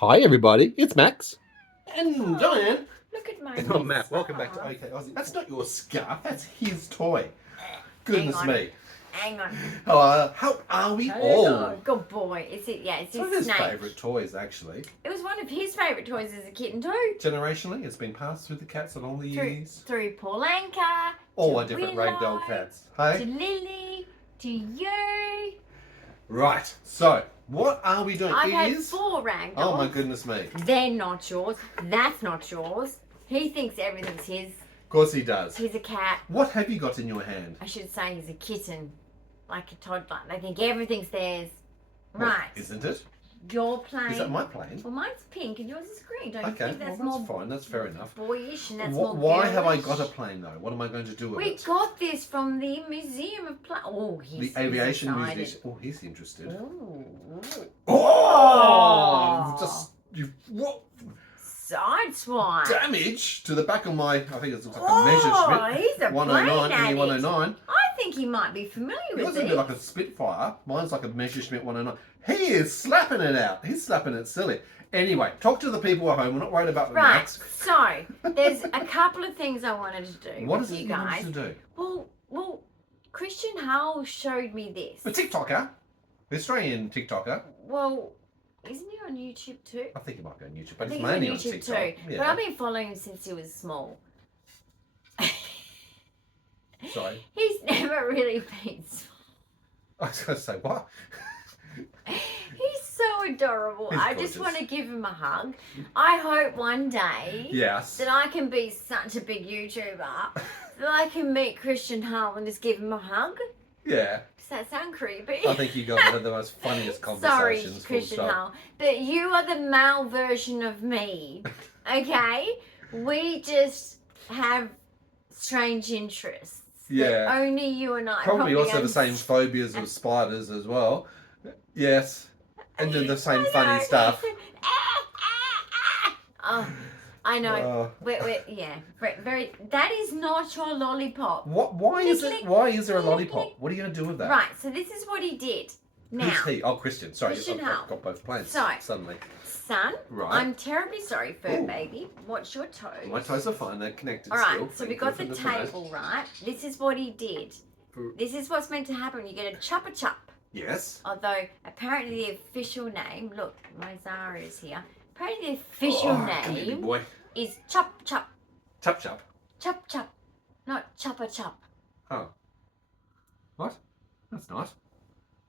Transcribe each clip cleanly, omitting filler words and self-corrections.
Hi everybody, it's Max. And Dyan. Look at my And I'm Matt. Welcome back to Ok Aussie. That's not your scarf, that's his toy. Goodness me. Hang on. Hello, how are we all? Oh, good boy. It's It's his one of his snake. favourite toys, actually. It was one of his favourite toys as a kitten too. Generationally, it's been passed through the cats along the years. Through Paul Anka. All to our different Willow, Ragdoll Cats. To Hey? Lily. To you. Right, so what are we doing? I've It had is... 4 Ragdolls. Oh my goodness me. They're not yours. That's not yours. He thinks everything's his. Of course he does. He's a cat. What have you got in your hand? I should say he's a kitten. Like a toddler. They think everything's theirs. Well, Right. isn't it? You're playing. Is that my plane? Well, mine's pink and yours is green. Don't Okay, you think that's well, more that's fine. That's fair enough. boyish and that's Wh- more Why have I girlish? got a plane though? What am I going to do with We it? got this from the Museum of The aviation museum. Oh, he's interested. Ooh. Oh! Just you what Sideswipe. damage to the back of my? I think it looks like a Oh, Messerschmitt. he's a 109, plane addict. 109. I think he might be familiar It with wasn't it. like a Spitfire. Mine's like a Messerschmitt 109. He is slapping it out. He's slapping it silly. Anyway, talk to the people at home. We're not worried about the Right. Max. So there's a couple of things I wanted to do. What with is it you you want guys? us to do? Well, Christian Hull showed me this. A TikToker, the Australian TikToker. Well, isn't he on YouTube too? I think he might be on YouTube, I but think it's mainly on he's on YouTube TikTok. too. Yeah. But I've been following him since he was small. Sorry. He's never really been small. I was going to say, what? He's so adorable. He's I just gorgeous. want to give him a hug. I hope one day Yes. that I can be such a big YouTuber that I can meet Christian Hull and just give him a hug. Yeah. Does that sound creepy? I think you guys had the most funniest Sorry, conversations. full Christian stop. Hull, but you are the male version of me. Okay? We just have strange interests. that Yeah. only you and I Probably also have the same understand. phobias of spiders as well. Yes. And do the same I funny know. stuff. Oh, I know. Oh. Yeah, very. That is not your lollipop. What? Why is it? Lick, Why is there a lick, lollipop? lick. What are you going to do with that? Right. So this is what he did. Now, Who's he? Oh, Christian. Sorry, Christian I've Hull. got both planes. So- Suddenly. son, Right. I'm terribly sorry, fur Ooh. baby. Watch your toes. My toes are fine. They're connected All right. still. So we Thank got you the for promote. table, right? This is what he did. For- This is what's meant to happen. You get a chopper chop. Yes. Although apparently the official name, look, my Zara is here. Apparently the official Come here, big name boy. is chop chop. Chop chop. Chop chop, not chopper chop. Oh. What? That's not.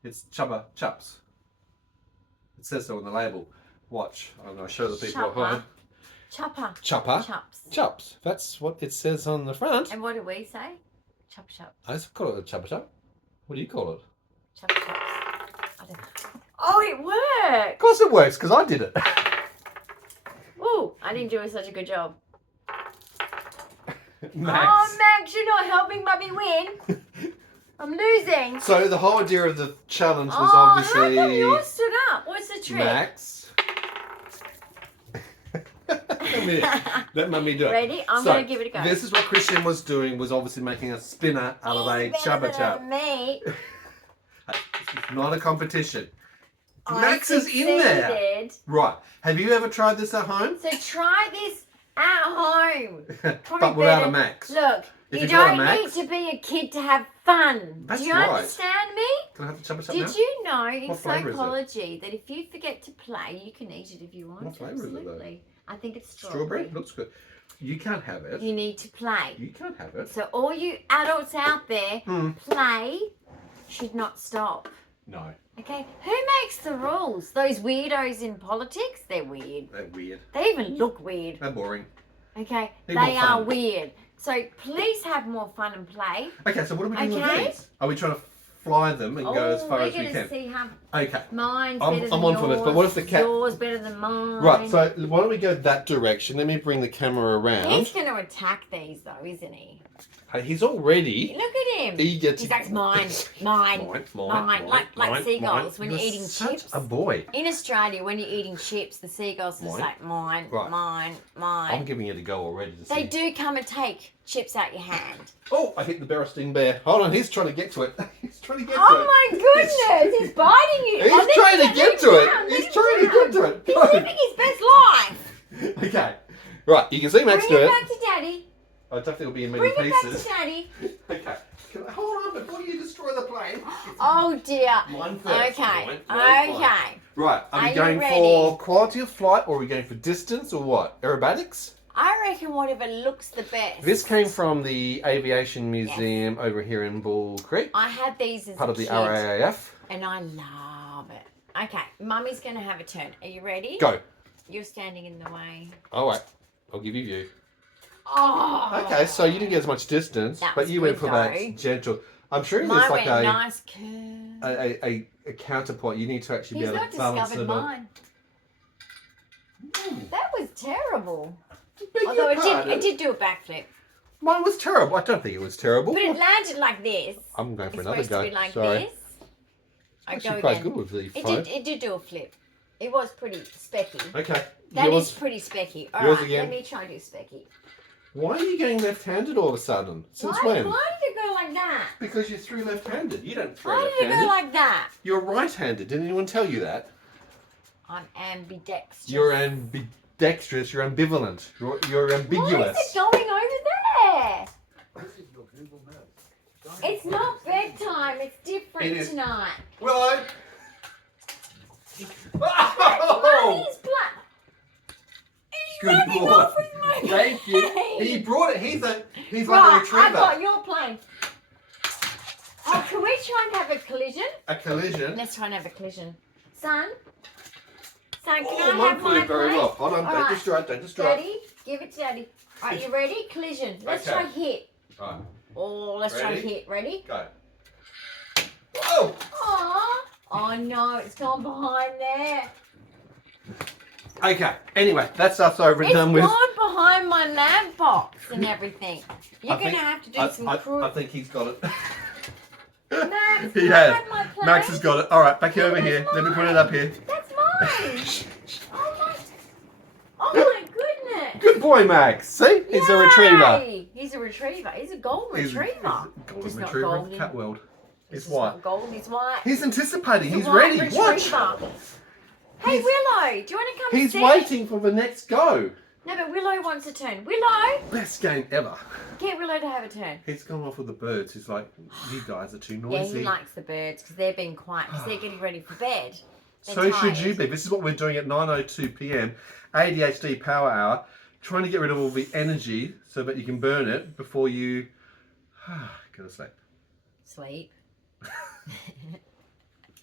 It's Chubba Chups. It says so on the label. Watch. I'm going to show the people at home. Chopper. Chopper. Chops. Chops. That's what it says on the front. And what do we say? Chop chop. I just call it a chopper chop. What do you call it? Chop chops. I don't... Oh, it worked! Of course it works, because I did it. Ooh, I didn't do such a good job. Max. Oh, Max, you're not helping Mummy win. I'm losing. So the whole idea of the challenge was How obviously come yours stood up? What's the trick? Max. Let Mummy do it. Ready? I'm So, going to give it a go. This is what Christian was doing, was obviously making a spinner out of a He's better chubba chub. than me. It's not a competition. I Max is in there. succeeded. Right. Have you ever tried this at home? So try this at home. But without better. a Max. Look, If you you've got a don't Max- need to be a kid to have fun. That's Do you right. understand me? Can I have the chubba chub now? Did you know in What flavour is it? psychology that if you forget to play, you can eat it if you want? What flavour is it, though? Absolutely. I think it's Strawberry? strawberry. Looks good. You can't have it. You need to play. You can't have it. So all you adults out there, Hmm. play should not stop. No. Okay? Who makes the rules? Those weirdos in politics? They're weird. They're weird. They even look weird. They're boring. Okay? Be They more are fun. weird. So please have more fun and play. Okay, so what are we doing Okay. with these? Are we trying to fly them and go as far we're as we gonna can? see how Okay. mine's I'm- better than I'm on for yours. this, but what if the cat- Yours better than mine. Right, so why don't we go that direction? Let me bring the camera around. He's going to attack these though, isn't he? Hey, he's already Look at him. eager to... He's like, mine, mine, Mine, like seagulls when you're eating such chips. a boy. In Australia, when you're eating chips, the seagulls are just Mine. like mine, Right. mine, I'm mine. giving it a go already to see. They do come and take chips out your hand. Oh, I hit the Berenstain Bear. Hold on, he's trying to get to it. He's trying to get to it. Oh my goodness, he's biting you. He's trying to get to it. He's trying to get to it. He's Go. living his best life. Okay. Right, you can see Max do Bring it it. back to Daddy. I don't think it'll be in many Bring it back to pieces. Daddy. Okay. Hold on before you destroy the plane. Oh dear. Mine first. Okay. Mine. Okay. Right, are we you going ready? for quality of flight or are we going for distance or what? Aerobatics? I reckon whatever looks the best. This came from the Aviation Museum over here in Bull Creek. I had these as Part a of the kid, RAAF. and I love it. Okay, Mummy's going to have a turn. Are you ready? Go. You're standing in the way. All right. I'll give you view. Oh. Okay, so you didn't get as much distance, That but was you went good, for that though. gentle. I'm sure Mine there's like went a, nice curve. a counterpoint. You need to actually He's be able not to balance discovered it on. mine. That was terrible. Beg your Although pardon. it did do a backflip. Mine was terrible. I don't think it was terrible. But it landed like this. I'm going for It's another supposed go. to be like Sorry. this. I Actually go quite again. good with the It phone. did do a flip. It was pretty specky. Okay. That is yours. pretty specky. yours Alright, again. let me try to do specky. Why are you getting left-handed all of a sudden? Since Why when? did it go like that? Because you threw left-handed. You don't throw Why did it left-handed. go like that? You're right-handed. Didn't anyone tell you that? I'm ambidextrous. You're ambidextrous. You're ambivalent. You're ambiguous. Why is it going over there? It's not bedtime. It's different It is. tonight. Willow. Oh! Mummy's blood. He's Good running boy. off with my Thank you. plane. He brought it. He's like a Right, retriever. I've got your plane. Oh, can we try and have a collision? A collision. Let's try and have a collision. Son, can Oh, I mine have my flew very plane? well. Hold on. All Don't right. destroy it. Don't destroy it. Daddy, give it to Daddy. All right, you ready? Collision. Let's Okay. try hit. Right. Oh, let's try Ready? hit. Ready? Go. Whoa. Aw. Oh no, it's gone behind there. Okay. Anyway, that's us over and It's done with. gone behind my lamp box and everything. You're I going to think- have to do some cruel. I think he's got it. Max, He can I has. have my plane? Max has got it. All right, back over That's here. Let me put mine. it up here. That's mine. Oh my goodness. Good boy, Max. See, he's a retriever. Yay. He's a retriever. He's a golden He's a retriever. golden Just not retriever of golden. cat world. It's He's white. not golden. He's white. He's anticipating. He's a He's white ready. Watch. retriever. Hey He's- Willow, do you want to come He's see? waiting for the next go. No, but Willow wants a turn. Willow, Best game ever. get Willow to have a turn. He's gone off with the birds. He's like, you guys are too Yeah, noisy. he likes the birds because they're being quiet because they're getting ready for bed. They're So should you tired. be. This is what we're doing at 9:02 p.m. ADHD Power Hour. Trying to get rid of all the energy so that you can burn it before you go to sleep. Sleep.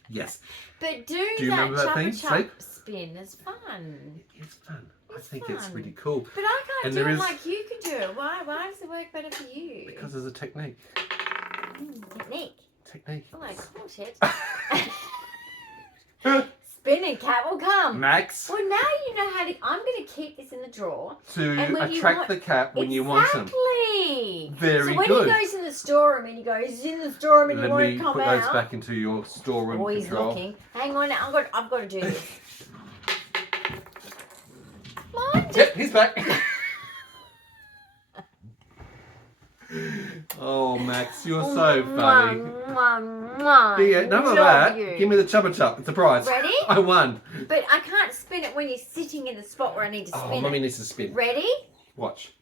Yes. But do you that remember that thing, chopper Sleep? spin. It's fun. It's fun. I It's think it's fun. really cool But I can't And do there it is- like you can do it. Why does it work better for you? because there's a technique. Technique. Technique. Oh, I caught it. Spinning cat will come. Max, Well, now you know how to. I'm going to keep this in the drawer. And to when you attract want- the cat when you want him. Exactly. Very so when good. he goes in the storeroom and he goes, he's in the storeroom and he Let me won't come put out. those back into your storeroom Oh, he's control. looking. Hang on, I've got to do this. Mind Yep, he's back. Oh, Max, you're so funny. Yeah, none of Love that. you. Give me the chubba chup. It's a prize. Ready? I won. But I can't spin it when you're sitting in the spot where I need to Oh, spin Mummy it. needs to spin. Ready? Watch.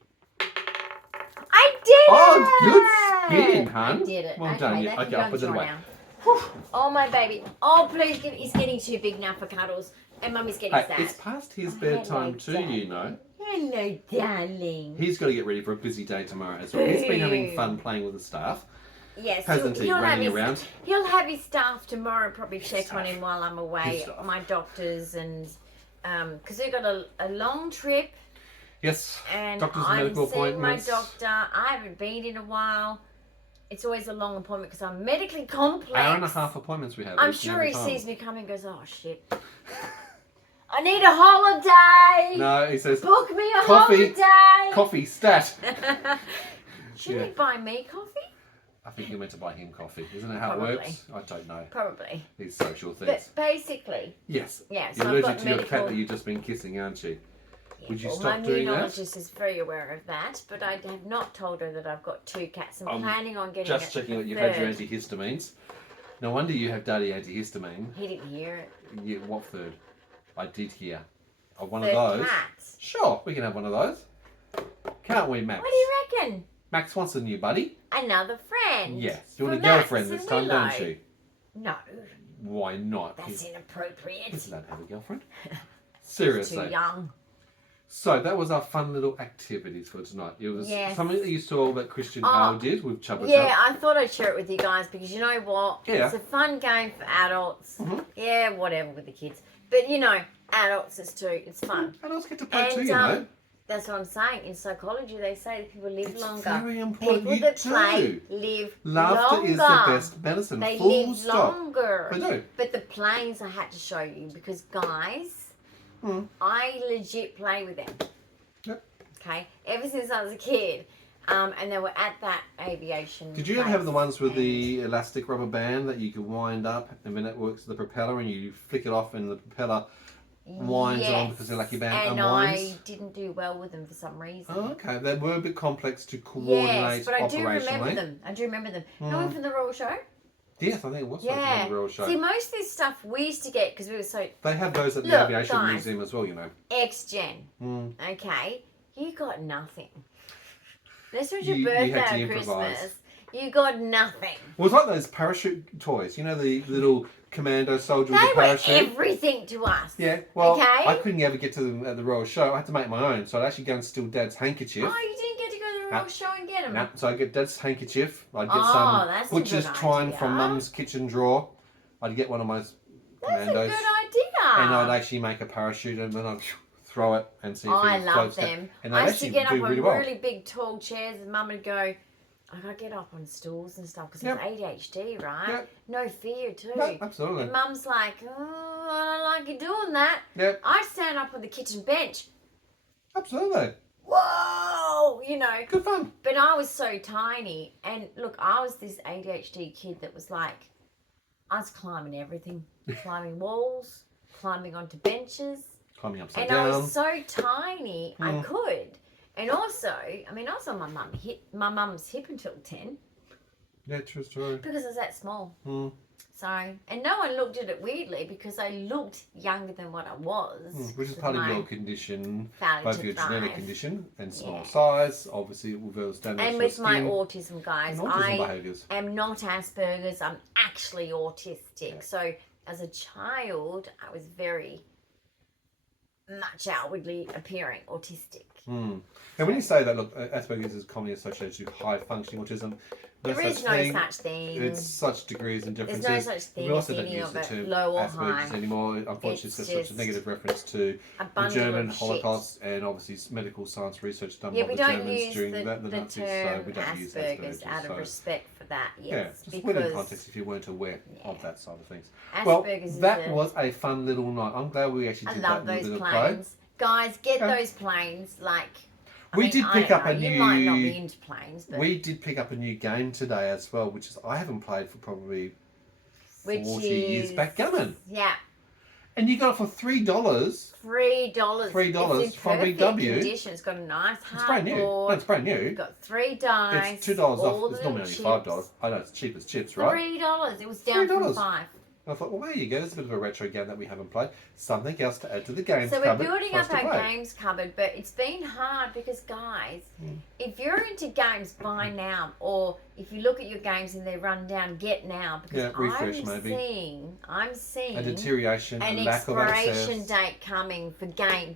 I did Oh, good spin, it! hun. I did it. Well done, you. that can Okay, go I'll in put the it drawer away. now. Whew. Oh, my baby. Oh, please, he's getting too big now for cuddles. And Mummy's getting Hey, sad. it's past his Oh, bedtime hello, too, you know. Hello, darling. He's got to get ready for a busy day tomorrow as well. He's been having fun playing with the staff. Yes, Hasn't he, running around? He'll have his staff tomorrow, probably check on him while I'm His away. staff. My doctors and because we've got a long trip Yes. and Doctors and I'm medical seeing my appointments. doctor. I haven't been in a while. It's always a long appointment because I'm medically complex. Hour and a half appointments we have. I'm each and sure every he time. sees me coming and goes, oh shit. I need a holiday. No, he says, Book me a Coffee. holiday. coffee stat. Shouldn't Yeah. he buy me coffee? I think you're meant to buy him coffee. Isn't it how Probably. it works? I don't know. Probably. These social things. But basically, Yes. yeah. So You're I've allergic got to your medical. cat that you've just been kissing, aren't you? Yeah, Would you well, stop my doing that? immunologist is very aware of that, but I have not told her that I've got 2 cats. I'm I'm planning on getting Just a checking that you've third. had your antihistamines. No wonder you have daily antihistamine. He didn't hear it. Yeah, what third? I did hear. One Third of those. cats. Sure, we can have one of those. Can't we, Max? What do you reckon? Max wants a new buddy. Another friend. Yes. You want a For Max girlfriend and this time, Willow. don't you? No, Why not? that's He inappropriate. doesn't have a girlfriend. He's Seriously. too young. So that was our fun little activities for tonight. It was Yes. something that you saw that Christian Oh. Al did with Chubba Yeah, Chub. I thought I'd share it with you guys because you know what? Yeah. It's a fun game for adults. Mhm. Yeah, whatever with the kids. But you know, adults is too. It's fun. Adults get to play And too, you know. that's what I'm saying. In psychology, they say that people live It's longer. very important. People You that do. play live Laughter longer. is the best medicine. They Full live stop. longer. They do. But the planes I had to show you because guys, Mm. I legit play with them. Yep. Okay, ever since I was a kid, and they were at that aviation. Did you ever have the place, ones with and- the elastic rubber band that you could wind up and then it works the propeller and you flick it off and the propeller winds on because the lucky band and unwinds? I didn't do well with them for some reason. Oh, okay. They were a bit complex to coordinate Yes, but I do remember operationally. them. I do remember them. Mm. No one from the Royal Show? Yes, I think it was Yeah. a real show. See, most of this stuff we used to get because we were so They have those at the Look, Aviation guys. Museum as well, you know. ex-gen. Mm. Okay, you got nothing. This was You- your you had birthday to or improvise. Christmas. You got nothing. It was like those parachute toys, you know, the little commando soldier with They the were parachute. everything to us. Yeah, well, Okay. I couldn't ever get to them at the Royal Show. I had to make my own, so I'd actually go and steal Dad's handkerchief. Oh, you didn't get to go to the Nah. Royal Show and get them. Nah, so I'd get Dad's handkerchief. I'd get Oh, some that's a butcher's good twine idea. from Mum's kitchen drawer. I'd get one of my That's commandos. a good idea. And I'd actually make a parachute and then I'd throw it and see if I it love floats down. them. And they'd I used to actually get up do on really well. really big tall chairs and Mum would go, I gotta get up on stools and stuff because Yep. it's ADHD, right? Yep. No fear too. No, absolutely. And Mum's like, oh, I don't like you doing that. Yep, I'd stand up on the kitchen bench. absolutely. Whoa, you know. Good fun. But I was so tiny, and look, I was this ADHD kid that was like, I was climbing everything, climbing walls, climbing onto benches, Climbing upside and down. I was so tiny I Mm. could. And also, I mean, I was on my mum's hip until 10 Yeah, true story. because I was that small. Mm. So, and no one looked at it weirdly because I looked younger than what I was. Which is with part of my your condition, failure both to your genetic thrive. condition and small Yeah. size, obviously with those standards And for with my skin autism, guys, and autism I behaviours. am not Asperger's. I'm actually autistic. Yeah. So as a child, I was very much outwardly appearing autistic. Mm. And when you say that, look, Asperger's is commonly associated with high functioning autism. There is no such thing. It's such degrees and There's differences. no such thing We as also don't any use of the it, term low or Asperger's high. anymore. Unfortunately, it's It's got such a just negative reference to A the bundle German of Holocaust and obviously medical science research done Yeah, by we the don't Germans use during the the Nazis, so term we don't use Asperger's Asperger's. out of So, respect for that, yeah, yes. just put it because in context if you weren't aware of that side of things. Asperger's Well, is that a- was a fun little night. I'm glad we actually I did love that those little planes. Guys, get Yeah. those planes. Like, I We mean, did I pick don't up a know, You might not new- be into planes, but We did pick up a new game today as well, which is I haven't played for probably which 40 years. is Backgammon. Yeah, And you got it for $3. $3. $3 It's in from perfect BW. condition. It's got a nice It's brand new. No, hardboard. it's brand new. You've got 3 dice. It's $2 all off. the It's normally only chips. $5. I know it's cheap as chips, right? $3. It was down from $3. 5. And I thought, well, there you go. There's a bit of a retro game that we haven't played. Something else to add to the games So we're cupboard building for us up to our play. games cupboard, but it's been hard because, guys, Mm. if you're into games, buy now. Or if you look at your games and they're run down, get now. Because Yeah, refresh maybe. I'm seeing A deterioration, an a lack of expiration access. date coming for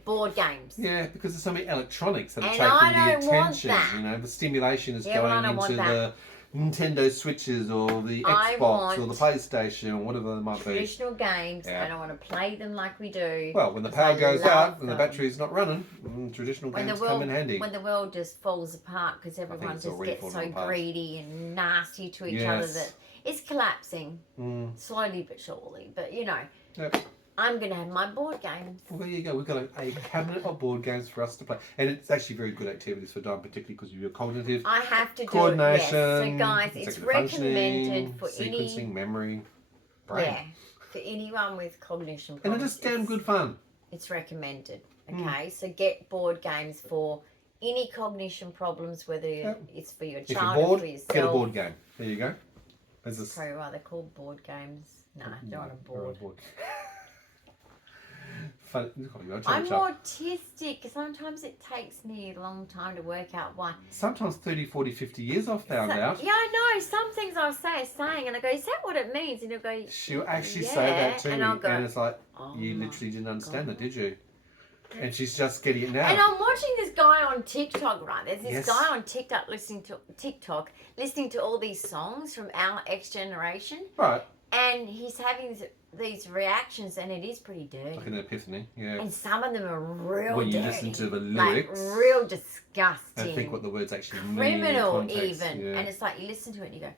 board games. Yeah, because there's so many electronics that are And taking I the don't want attention. that. You know, the stimulation is Yeah, well, I going don't want into that. the Nintendo Switches or the I Xbox or want the PlayStation or whatever they might be. Traditional games, Yeah. I don't want to play them like we do. Well, when the because I power goes love out and the them. battery's not running, traditional When the games world, come in handy. when the world just falls apart because everyone it's just already gets so falling apart. greedy and nasty to each Yes. other that it's collapsing Mm, slowly but surely. But you know, yep. I'm gonna have my board games. Well, there you go. We've got a cabinet of board games for us to play. And it's actually very good activities for Dyan, particularly because of your cognitive I have to do it. coordination, Yes. So guys, it's executive functioning, recommended for sequencing, any memory, brain. yeah for anyone with cognition And problems. it is damn good fun. It's recommended. Mm. Okay, so get board games for any cognition problems, whether Yep. it's for your If you're child or bored, for yourself. get a board game. There you go. There's this. Probably why they're called board games. No, they're on a board. Fun. I'm autistic. Sometimes it takes me a long time to work out why. Sometimes 30, 40, 50 years I've found out. Yeah, I know. Some things I'll saying, and I go, is that what it means? And he'll go, She'll actually say that to and me, I'll go, and it's like, oh you literally didn't understand God. that, did you? And she's just getting it now. And I'm watching this guy on TikTok, right? There's this Yes. guy on TikTok listening to all these songs from our X generation. Right. And he's having these reactions, and it is pretty dirty. Like an epiphany, yeah. And some of them are real When you dirty. listen to the lyrics. Like, real disgusting. And think what the words actually mean. Criminal, in context. even. Yeah. And it's like, you listen to it and you go,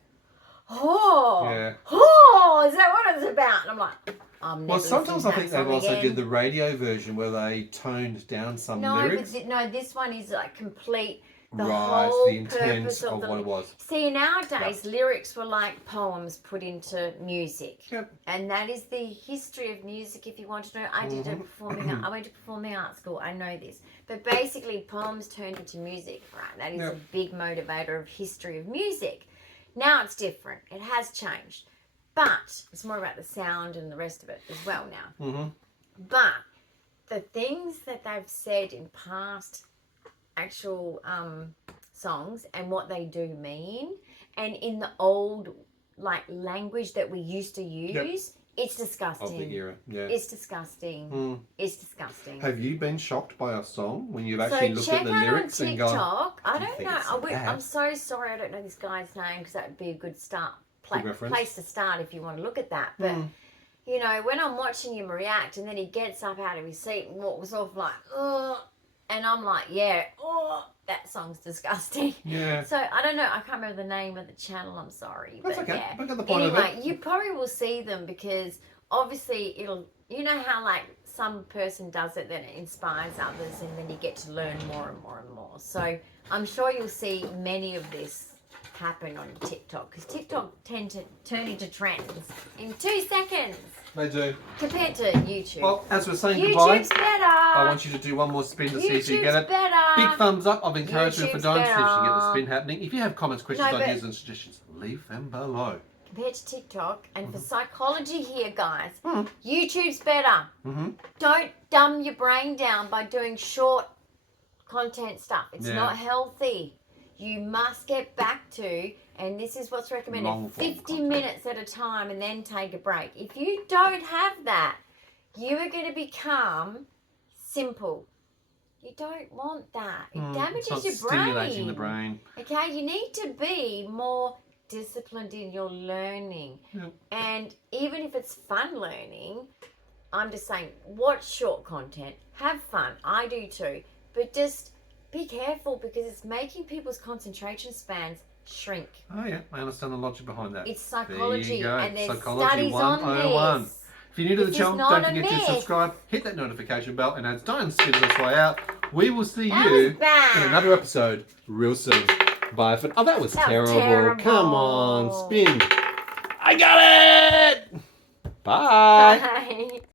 oh, Yeah. oh, is that what it's about? And I'm like, I'm never Well, sometimes I listening think to that they've song also again. did the radio version where they toned down some lyrics. But this one is like complete. The Right, whole the intent purpose of the, what it was. See, nowadays lyrics were like poems put into music. Yep. And that is the history of music. If you want to know, I did a performing. I went to performing arts school. I know this. But basically, poems turned into music, right? That is a big motivator of history of music. Now it's different. It has changed, but it's more about the sound and the rest of it as well now. Mm-hmm. But the things that they've said in past actual songs and what they do mean, and in the old like language that we used to use, it's disgusting. Of the era, yeah. It's disgusting. It's disgusting. Have you been shocked by a song when you've actually looked at the lyrics and gone, I don't know. bad? I'm so sorry I don't know this guy's name, because that would be a good start reference. place to start if you want to look at that. But you know, when I'm watching him react, and then he gets up out of his seat and walks off like, ugh. And I'm like, that song's disgusting. Yeah. So I don't know. I can't remember the name of the channel. I'm sorry. That's but okay. yeah. I got the point of Anyway, it. you probably will see them, because obviously you know how like some person does it, then it inspires others, and then you get to learn more and more and more. So I'm sure you'll see many of this happen on TikTok, because TikTok tend to turn into trends in 2 seconds. They do. Compared to YouTube. Well, as we're saying YouTube's goodbye, better. I want you to do one more spin to see if you get it. Better. Big thumbs up. I've encouraged you for YouTube's Dyan to see if you get the better. spin happening. If you have comments, questions, No, but- ideas and suggestions, leave them below. Compared to TikTok, and for psychology here, guys, YouTube's better. Don't dumb your brain down by doing short content stuff. It's not healthy. You must get back to, and this is what's recommended, Long-form 50 content. minutes at a time, and then take a break. If you don't have that, you are going to become simple. You don't want that. It damages It's not your brain. stimulating the brain. Okay, you need to be more disciplined in your learning. Yep. And even if it's fun learning, I'm just saying, watch short content, have fun. I do too. But just be careful, because it's making people's concentration spans shrink. Oh yeah, I understand the logic behind that. It's psychology, There you go. and there's Psychology studies on 101. this. If you're new to the This channel, is not don't a forget to myth. subscribe, hit that notification bell, and as Dyan spins us way out, we will see That you was bad. in another episode real soon. Bye for... Oh, that was That was terrible. terrible. Come on, spin. I got it! Bye. Bye.